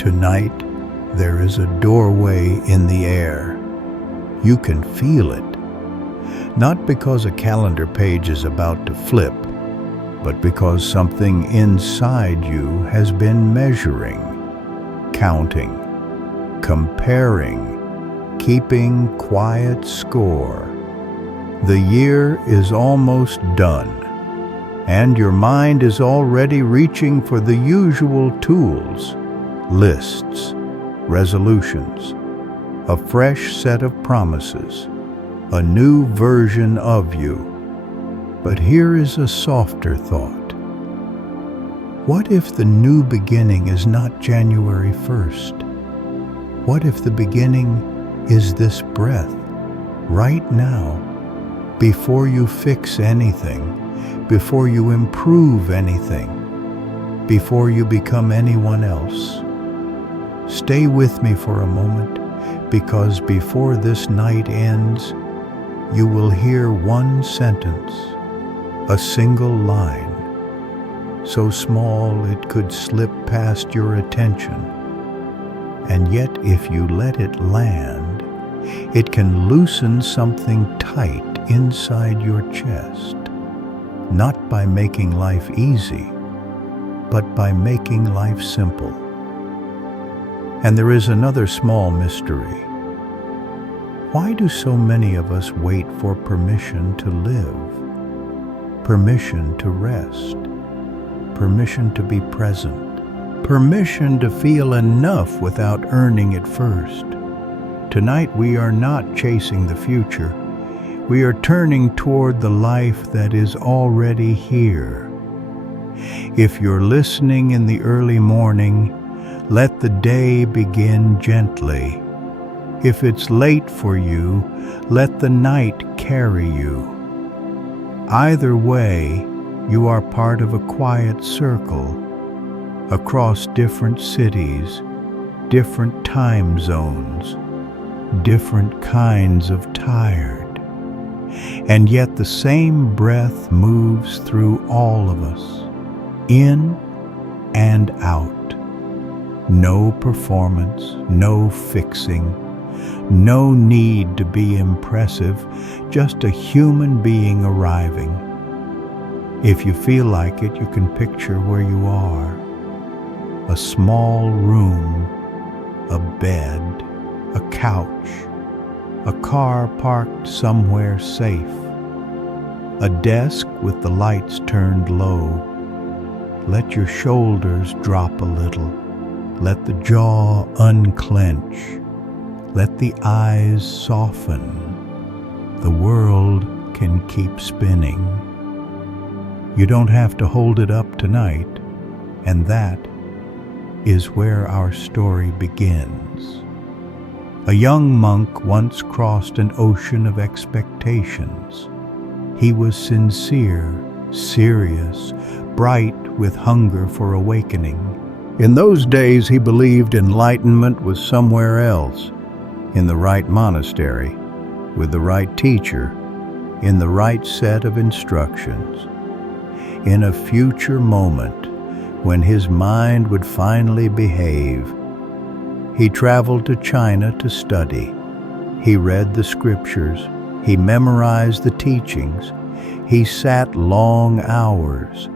Tonight, there is a doorway in the air. You can feel it. Not because a calendar page is about to flip, but because something inside you has been measuring, counting, comparing, keeping quiet score. The year is almost done, and your mind is already reaching for the usual tools, lists, resolutions, a fresh set of promises, a new version of you. But here is a softer thought. What if the new beginning is not January 1st? What if the beginning is this breath, right now, before you fix anything, before you improve anything, before you become anyone else? Stay with me for a moment, because before this night ends, you will hear one sentence, a single line, so small it could slip past your attention. And yet, if you let it land, it can loosen something tight inside your chest, not by making life easy, but by making life simple. And there is another small mystery. Why do so many of us wait for permission to live, permission to rest, permission to be present, permission to feel enough without earning it first? Tonight we are not chasing the future. We are turning toward the life that is already here. If you're listening in the early morning, let the day begin gently. If it's late for you, let the night carry you. Either way, you are part of a quiet circle, across different cities, different time zones, different kinds of tired. And yet the same breath moves through all of us, in and out. No performance, no fixing, no need to be impressive, just a human being arriving. If you feel like it, you can picture where you are. A small room, a bed, a couch, a car parked somewhere safe, a desk with the lights turned low. Let your shoulders drop a little. Let the jaw unclench. Let the eyes soften. The world can keep spinning. You don't have to hold it up tonight, and that is where our story begins. A young monk once crossed an ocean of expectations. He was sincere, serious, bright with hunger for awakening. In those days, he believed enlightenment was somewhere else, in the right monastery, with the right teacher, in the right set of instructions. In a future moment, when his mind would finally behave, he traveled to China to study. He read the scriptures. He memorized the teachings. He sat long hours.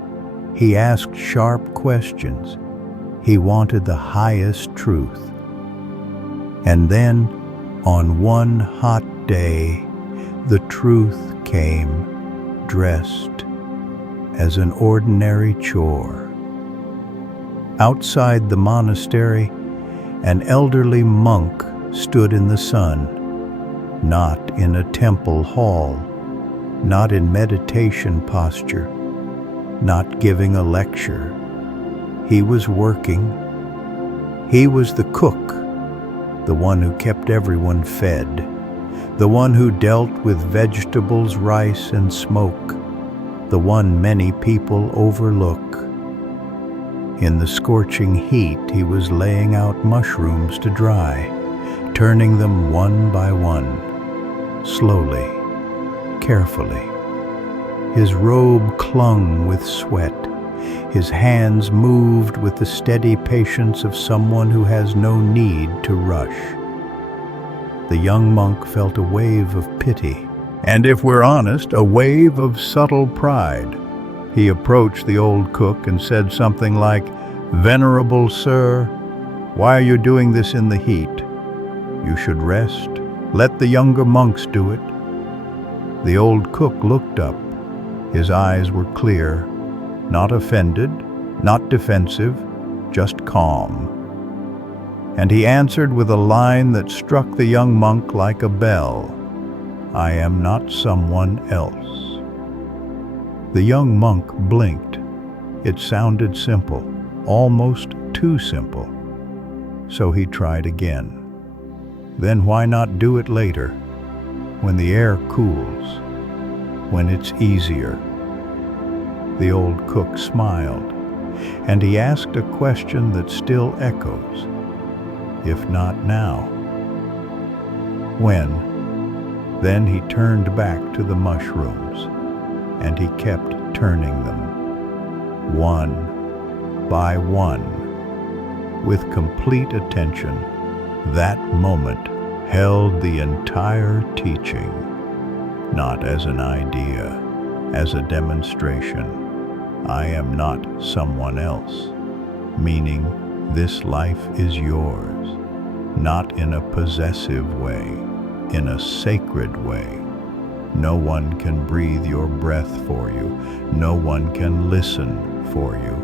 He asked sharp questions. He wanted the highest truth. And then, on one hot day, the truth came, dressed as an ordinary chore. Outside the monastery, an elderly monk stood in the sun, not in a temple hall, not in meditation posture, not giving a lecture. He was working. He was the cook, the one who kept everyone fed, the one who dealt with vegetables, rice, and smoke, the one many people overlook. In the scorching heat, he was laying out mushrooms to dry, turning them one by one, slowly, carefully. His robe clung with sweat. His hands moved with the steady patience of someone who has no need to rush. The young monk felt a wave of pity, and if we're honest, a wave of subtle pride. He approached the old cook and said something like, "Venerable sir, why are you doing this in the heat? You should rest. Let the younger monks do it." The old cook looked up. His eyes were clear, not offended, not defensive, just calm. And he answered with a line that struck the young monk like a bell, "I am not someone else." The young monk blinked. It sounded simple, almost too simple. So he tried again. Then why not do it later, when the air cools, when it's easier? The old cook smiled, and he asked a question that still echoes, if not now. When? Then he turned back to the mushrooms, and he kept turning them, one by one, with complete attention. That moment held the entire teaching, not as an idea, as a demonstration. I am not someone else, meaning this life is yours, not in a possessive way, in a sacred way. No one can breathe your breath for you. No one can listen for you.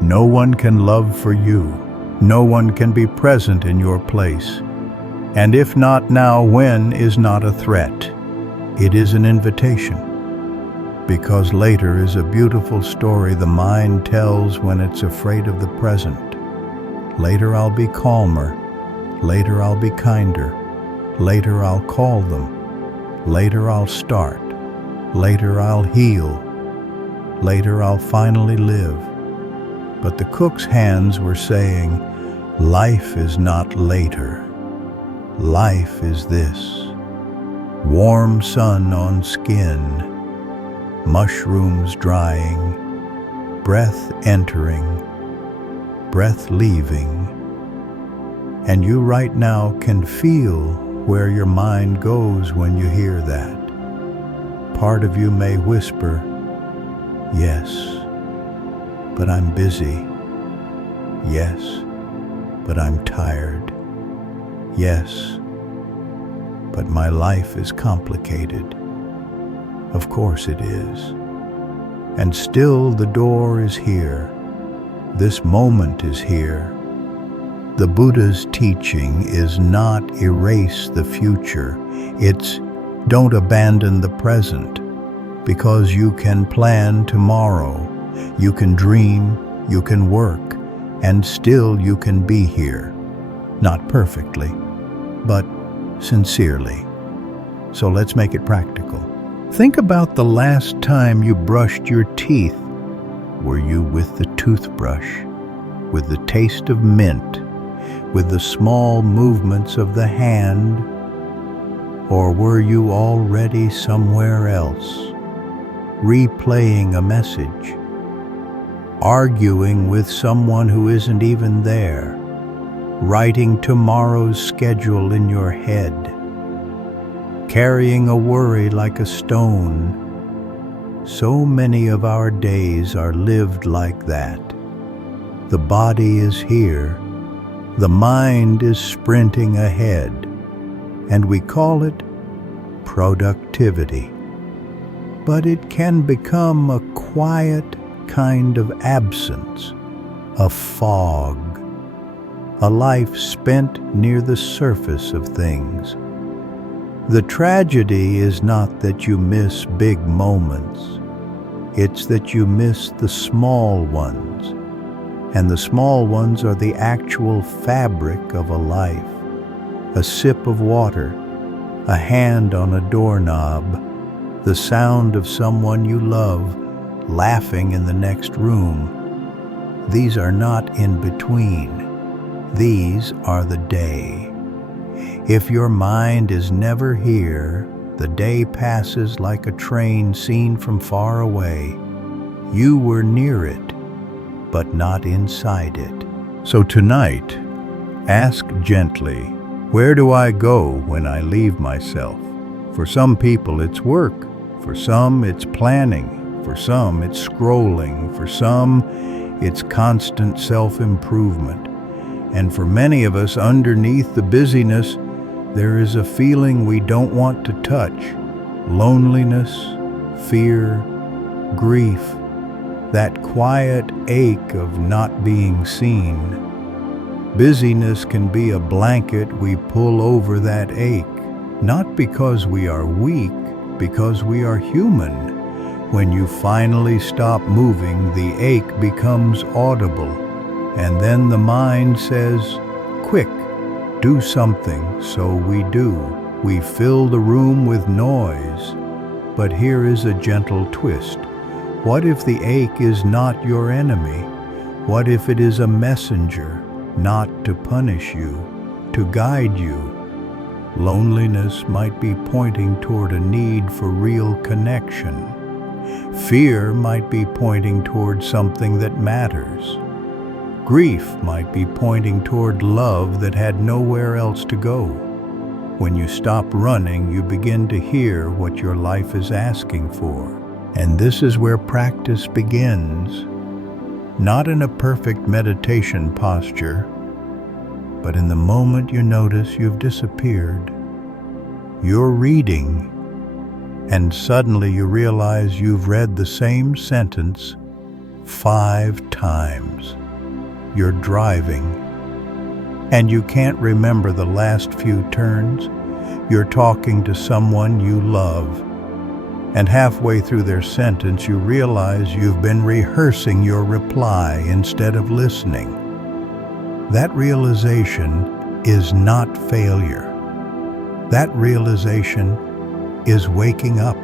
No one can love for you. No one can be present in your place. And if not now, when is not a threat. It is an invitation. Because later is a beautiful story the mind tells when it's afraid of the present. Later I'll be calmer. Later I'll be kinder. Later I'll call them. Later I'll start. Later I'll heal. Later I'll finally live. But the cook's hands were saying, life is not later. Life is this. Warm sun on skin, mushrooms drying, breath entering, breath leaving. And you right now can feel where your mind goes when you hear that. Part of you may whisper, yes, but I'm busy. Yes, but I'm tired. Yes, but my life is complicated. Of course it is. And still the door is here. This moment is here. The Buddha's teaching is not erase the future. It's don't abandon the present, because you can plan tomorrow. You can dream, you can work, and still you can be here. Not perfectly, but sincerely. So let's make it practical. Think about the last time you brushed your teeth. Were you with the toothbrush, with the taste of mint, with the small movements of the hand? Or were you already somewhere else, replaying a message, arguing with someone who isn't even there, writing tomorrow's schedule in your head, carrying a worry like a stone? So many of our days are lived like that. The body is here, the mind is sprinting ahead, and we call it productivity. But it can become a quiet kind of absence, a fog, a life spent near the surface of things. The tragedy is not that you miss big moments, it's that you miss the small ones, and the small ones are the actual fabric of a life. A sip of water, a hand on a doorknob, the sound of someone you love laughing in the next room. These are not in between. These are the day. If your mind is never here, the day passes like a train seen from far away. You were near it, but not inside it. So tonight, ask gently, where do I go when I leave myself? For some people it's work, for some it's planning, for some it's scrolling, for some it's constant self-improvement. And for many of us, underneath the busyness, there is a feeling we don't want to touch. Loneliness, fear, grief, that quiet ache of not being seen. Busyness can be a blanket we pull over that ache, not because we are weak, because we are human. When you finally stop moving, the ache becomes audible, and then the mind says, quick, do something, so we do. We fill the room with noise. But here is a gentle twist. What if the ache is not your enemy? What if it is a messenger, not to punish you, to guide you? Loneliness might be pointing toward a need for real connection. Fear might be pointing toward something that matters. Grief might be pointing toward love that had nowhere else to go. When you stop running, you begin to hear what your life is asking for. And this is where practice begins. Not in a perfect meditation posture, but in the moment you notice you've disappeared. You're reading, and suddenly you realize you've read the same sentence 5 times. You're driving, and you can't remember the last few turns. You're talking to someone you love, and halfway through their sentence you realize you've been rehearsing your reply instead of listening. That realization is not failure. That realization is waking up.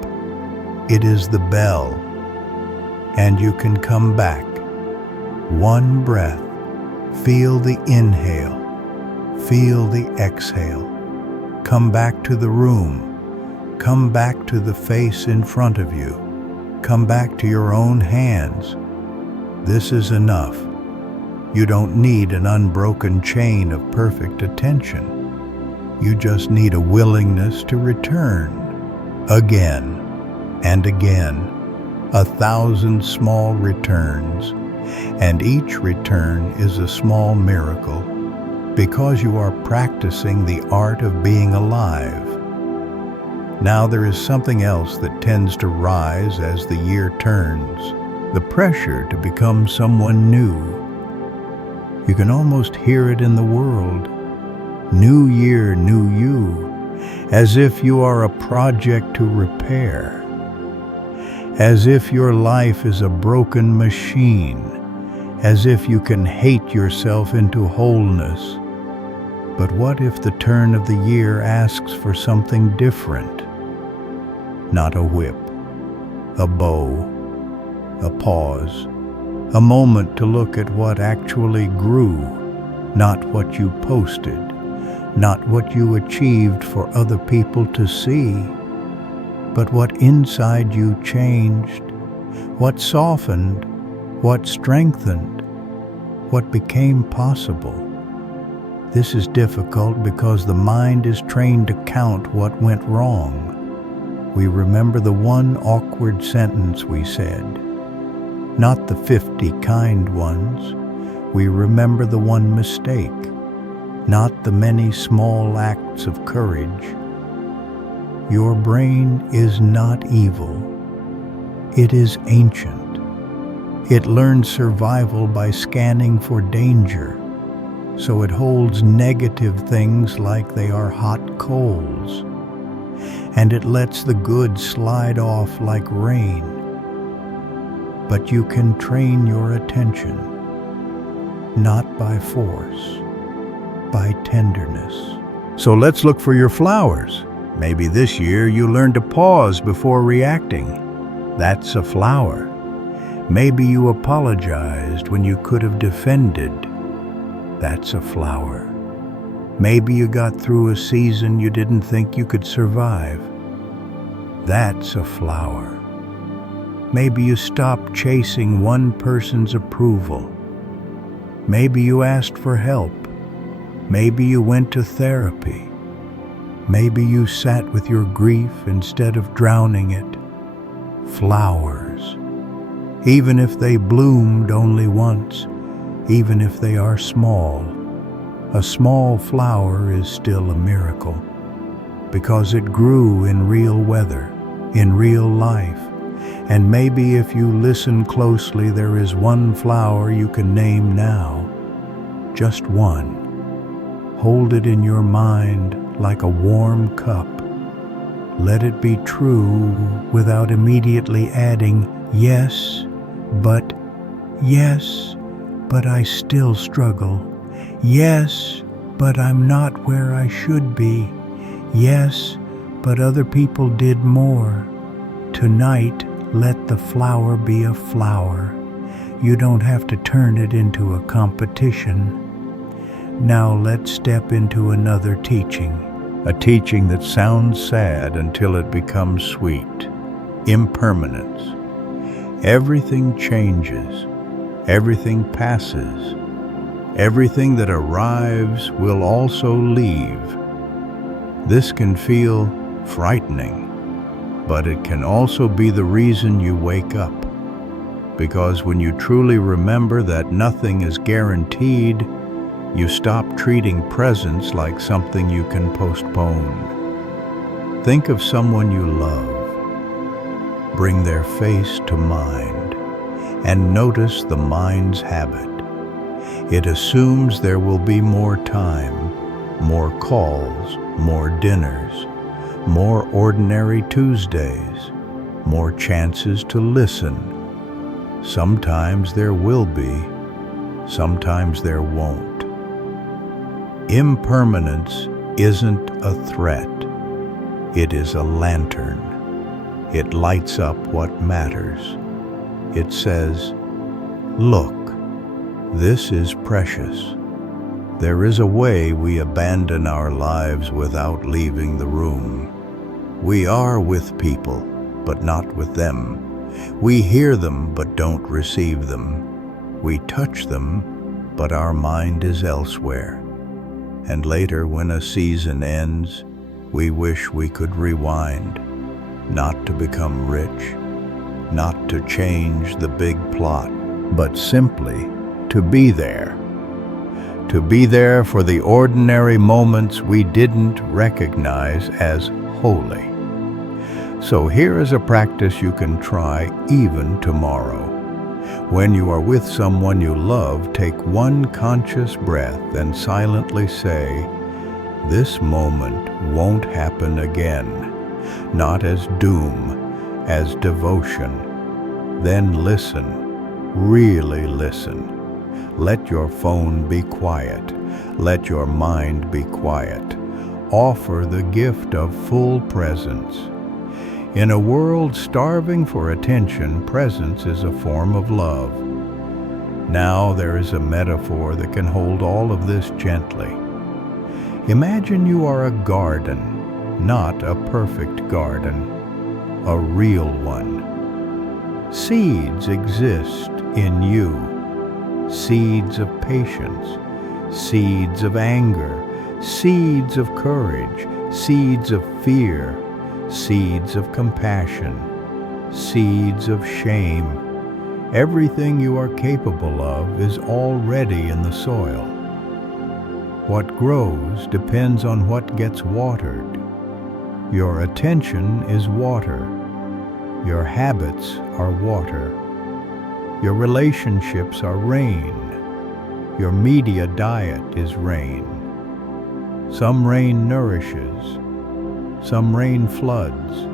It is the bell, and you can come back. One breath. Feel the inhale. Feel the exhale. Come back to the room. Come back to the face in front of you. Come back to your own hands. This is enough. You don't need an unbroken chain of perfect attention. You just need a willingness to return. Again and again. 1,000 small returns. And each return is a small miracle, because you are practicing the art of being alive. Now there is something else that tends to rise as the year turns, the pressure to become someone new. You can almost hear it in the world. New year, new you, as if you are a project to repair, as if your life is a broken machine, as if you can hate yourself into wholeness. But what if the turn of the year asks for something different? Not a whip, a bow, a pause, a moment to look at what actually grew, not what you posted, not what you achieved for other people to see, but what inside you changed, what softened, what strengthened, what became possible. This is difficult because the mind is trained to count what went wrong. We remember the one awkward sentence we said, not the 50 kind ones. We remember the one mistake, not the many small acts of courage. Your brain is not evil. It is ancient. It learned survival by scanning for danger, so it holds negative things like they are hot coals, and it lets the good slide off like rain. But you can train your attention, not by force, by tenderness. So let's look for your flowers. Maybe this year you learned to pause before reacting. That's a flower. Maybe you apologized when you could have defended. That's a flower. Maybe you got through a season you didn't think you could survive. That's a flower. Maybe you stopped chasing one person's approval Maybe you asked for help. Maybe you went to therapy. Maybe you sat with your grief instead of drowning it. Flowers. Even if they bloomed only once, even if they are small, a small flower is still a miracle, because it grew in real weather, in real life. And maybe if you listen closely, there is one flower you can name now. Just one. Hold it in your mind like a warm cup. Let it be true without immediately adding, yes, but I still struggle. Yes, but I'm not where I should be. Yes, but other people did more. Tonight, let the flower be a flower. You don't have to turn it into a competition. Now let's step into another teaching. A teaching that sounds sad until it becomes sweet. Impermanence. Everything changes. Everything passes. Everything that arrives will also leave. This can feel frightening, but it can also be the reason you wake up. Because when you truly remember that nothing is guaranteed, you stop treating presence like something you can postpone. Think of someone you love. Bring their face to mind and notice the mind's habit. It assumes there will be more time, more calls, more dinners, more ordinary Tuesdays, more chances to listen. Sometimes there will be, sometimes there won't. Impermanence isn't a threat. It is a lantern. It lights up what matters. It says, look, this is precious. There is a way we abandon our lives without leaving the room. We are with people, but not with them. We hear them, but don't receive them. We touch them, but our mind is elsewhere. And later, when a season ends, we wish we could rewind, not to become rich, not to change the big plot, but simply to be there. To be there for the ordinary moments we didn't recognize as holy. So here is a practice you can try even tomorrow. When you are with someone you love, take one conscious breath and silently say, this moment won't happen again. Not as doom, as devotion. Then listen, really listen. Let your phone be quiet. Let your mind be quiet. Offer the gift of full presence. In a world starving for attention, presence is a form of love. Now there is a metaphor that can hold all of this gently. Imagine you are a garden, not a perfect garden, a real one. Seeds exist in you. Seeds of patience, seeds of anger, seeds of courage, seeds of fear, seeds of compassion, seeds of shame. Everything you are capable of is already in the soil. What grows depends on what gets watered. Your attention is water. Your habits are water. Your relationships are rain. Your media diet is rain. Some rain nourishes. Some rain floods.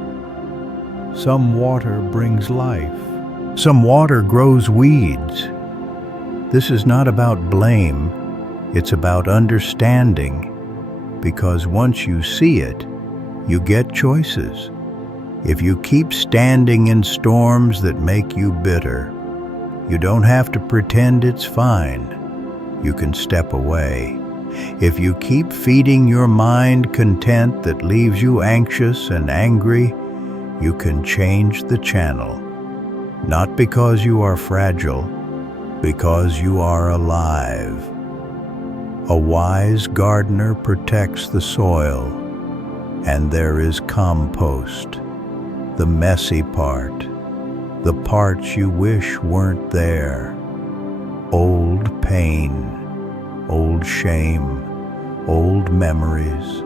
Some water brings life. Some water grows weeds. This is not about blame. It's about understanding. Because once you see it, you get choices. If you keep standing in storms that make you bitter, you don't have to pretend it's fine. You can step away. If you keep feeding your mind content that leaves you anxious and angry, you can change the channel. Not because you are fragile, because you are alive. A wise gardener protects the soil, and there is compost, the messy part, the parts you wish weren't there. Old pain, old shame, old memories,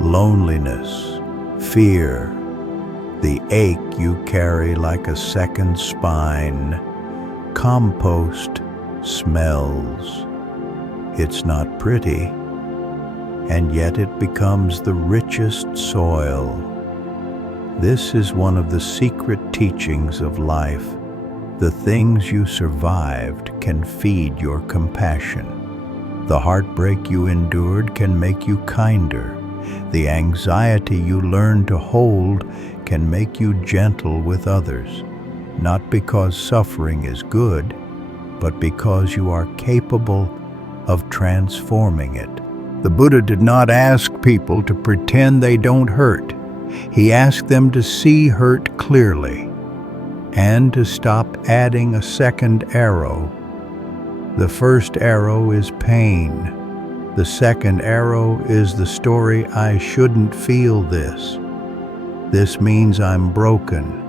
loneliness, fear, the ache you carry like a second spine. Compost smells. It's not pretty, and yet it becomes the richest soil. This is one of the secret teachings of life. The things you survived can feed your compassion. The heartbreak you endured can make you kinder. The anxiety you learned to hold can make you gentle with others, not because suffering is good, but because you are capable of transforming it. The Buddha did not ask people to pretend they don't hurt. He asked them to see hurt clearly and to stop adding a second arrow. The first arrow is pain. The second arrow is the story, I shouldn't feel this. This means I'm broken.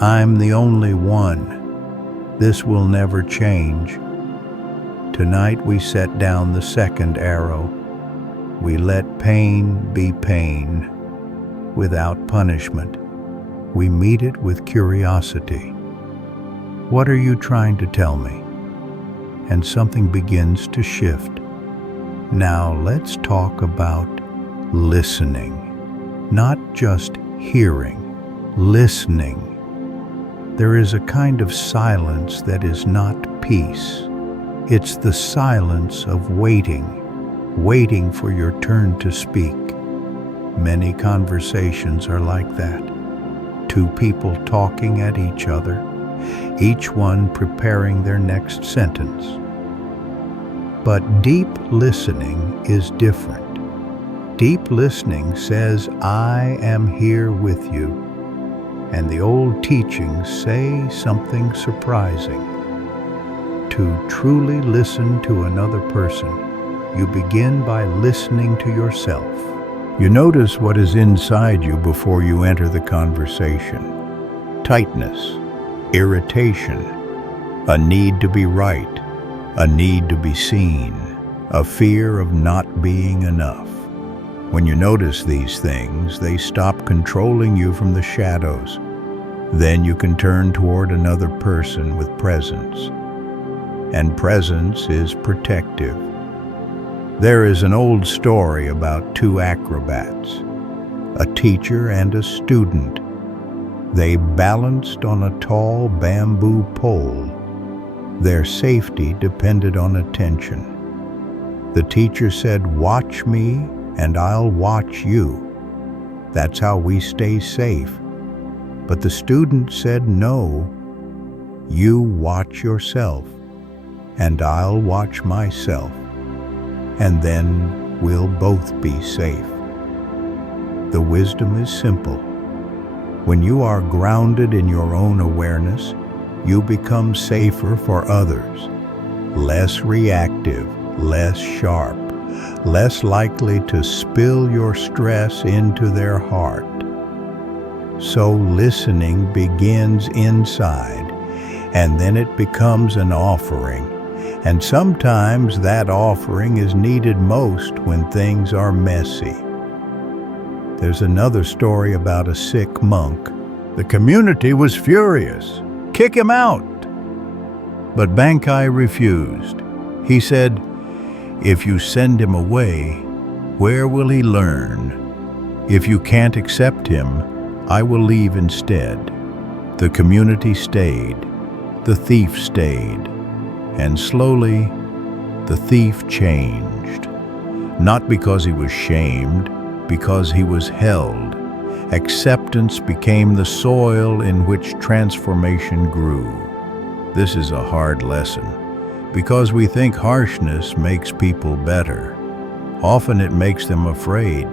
I'm the only one. This will never change. Tonight we set down the second arrow. We let pain be pain, without punishment. We meet it with curiosity. What are you trying to tell me? And something begins to shift. Now let's talk about listening. Not just hearing, listening. There is a kind of silence that is not peace. It's the silence of waiting for your turn to speak. Many conversations are like that. Two people talking at each other, each one preparing their next sentence. But deep listening is different. Deep listening says, I am here with you. And the old teachings say something surprising. To truly listen to another person, you begin by listening to yourself. You notice what is inside you before you enter the conversation. Tightness, irritation, a need to be right, a need to be seen, a fear of not being enough. When you notice these things, they stop controlling you from the shadows. Then you can turn toward another person with presence. And presence is protective. There is an old story about two acrobats, a teacher and a student. They balanced on a tall bamboo pole. Their safety depended on attention. The teacher said, "Watch me and I'll watch you. That's how we stay safe." But the student said, "No, you watch yourself and I'll watch myself, and then we'll both be safe." The wisdom is simple. When you are grounded in your own awareness, you become safer for others, less reactive, less sharp, less likely to spill your stress into their heart. So listening begins inside, and then it becomes an offering. And sometimes that offering is needed most when things are messy. There's another story about a sick monk. The community was furious. Kick him out! But Bankai refused. He said, "If you send him away, where will he learn? If you can't accept him, I will leave instead." The community stayed. The thief stayed. And slowly, the thief changed. Not because he was shamed, because he was held. Acceptance became the soil in which transformation grew. This is a hard lesson, because we think harshness makes people better. Often it makes them afraid.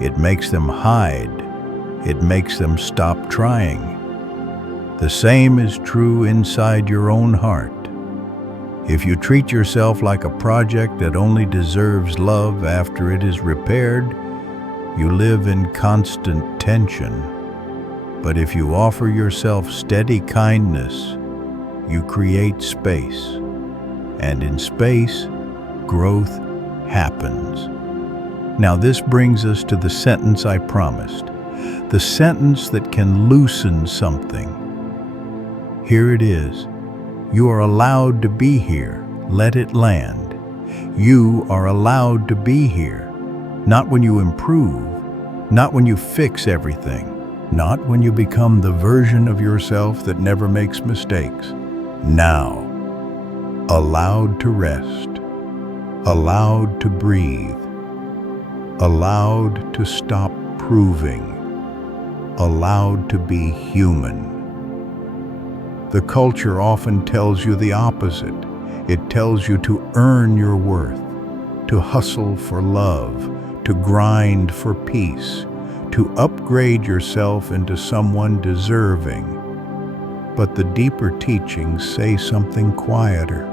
It makes them hide. It makes them stop trying. The same is true inside your own heart. If you treat yourself like a project that only deserves love after it is repaired, you live in constant tension. But if you offer yourself steady kindness, you create space. And in space, growth happens. Now this brings us to the sentence I promised, the sentence that can loosen something. Here it is. You are allowed to be here. Let it land. You are allowed to be here. Not when you improve, not when you fix everything, not when you become the version of yourself that never makes mistakes. Now, allowed to rest, allowed to breathe, allowed to stop proving, allowed to be human. The culture often tells you the opposite. It tells you to earn your worth, to hustle for love, to grind for peace, to upgrade yourself into someone deserving. But the deeper teachings say something quieter.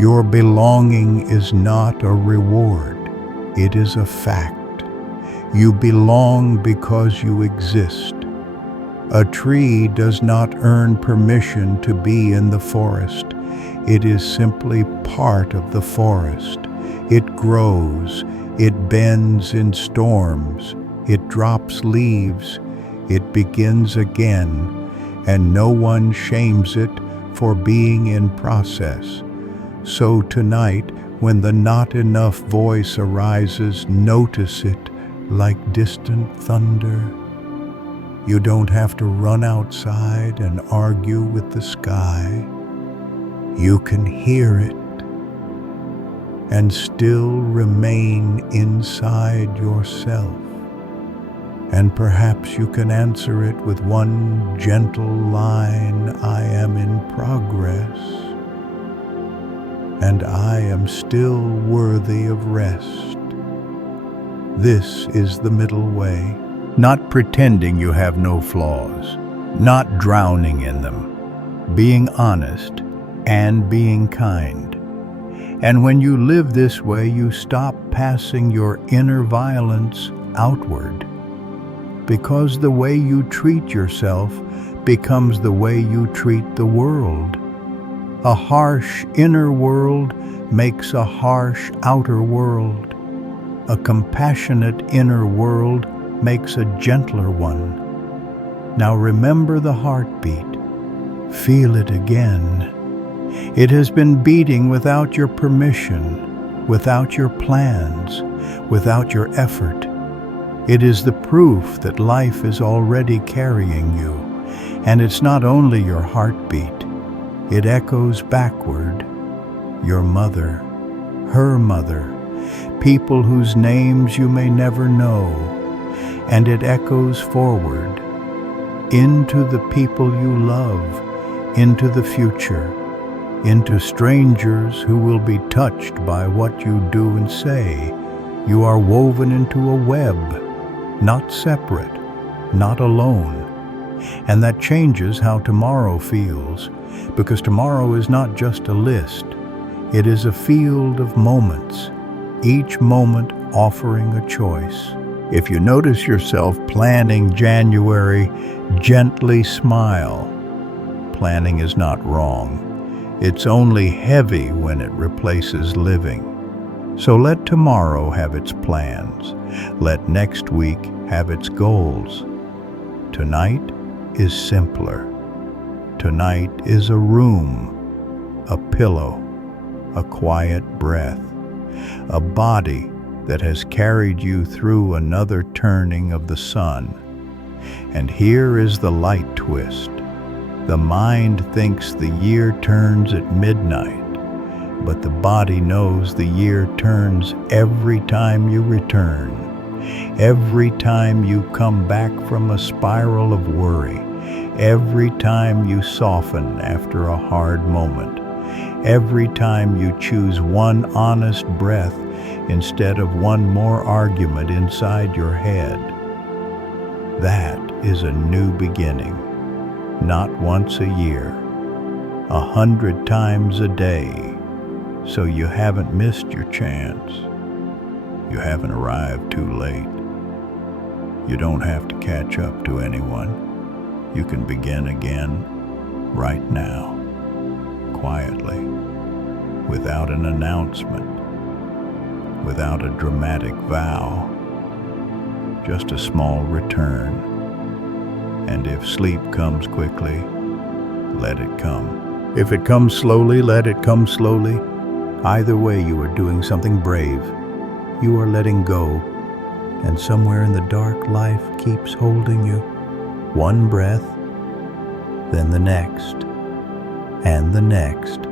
Your belonging is not a reward. It is a fact. You belong because you exist. A tree does not earn permission to be in the forest. It is simply part of the forest. It grows, it bends in storms, it drops leaves, it begins again, and no one shames it for being in process. So tonight, when the not enough voice arises, notice it like distant thunder. You don't have to run outside and argue with the sky. You can hear it and still remain inside yourself. And perhaps you can answer it with one gentle line, I am in progress, and I am still worthy of rest. This is the middle way. Not pretending you have no flaws, not drowning in them, being honest and being kind. And when you live this way, you stop passing your inner violence outward, because the way you treat yourself becomes the way you treat the world. A harsh inner world makes a harsh outer world. A compassionate inner world makes a gentler one. Now remember the heartbeat. Feel it again. It has been beating without your permission, without your plans, without your effort. It is the proof that life is already carrying you. And it's not only your heartbeat. It echoes backward. Your mother, her mother, people whose names you may never know. And it echoes forward, into the people you love, into the future, into strangers who will be touched by what you do and say. You are woven into a web, not separate, not alone. And that changes how tomorrow feels, because tomorrow is not just a list. It is a field of moments, each moment offering a choice. If you notice yourself planning January, gently smile. Planning is not wrong. It's only heavy when it replaces living. So let tomorrow have its plans. Let next week have its goals. Tonight is simpler. Tonight is a room, a pillow, a quiet breath, a body that has carried you through another turning of the sun. And here is the light twist. The mind thinks the year turns at midnight, but the body knows the year turns every time you return, every time you come back from a spiral of worry, every time you soften after a hard moment, every time you choose one honest breath instead of one more argument inside your head. That is a new beginning, not once a year, 100 times a day, So you haven't missed your chance. You haven't arrived too late. You don't have to catch up to anyone. You can begin again, right now, quietly, without an announcement, without a dramatic vow, just a small return. And if sleep comes quickly, let it come. If it comes slowly, let it come slowly. Either way, you are doing something brave. You are letting go, and somewhere in the dark, life keeps holding you. One breath, then the next, and the next.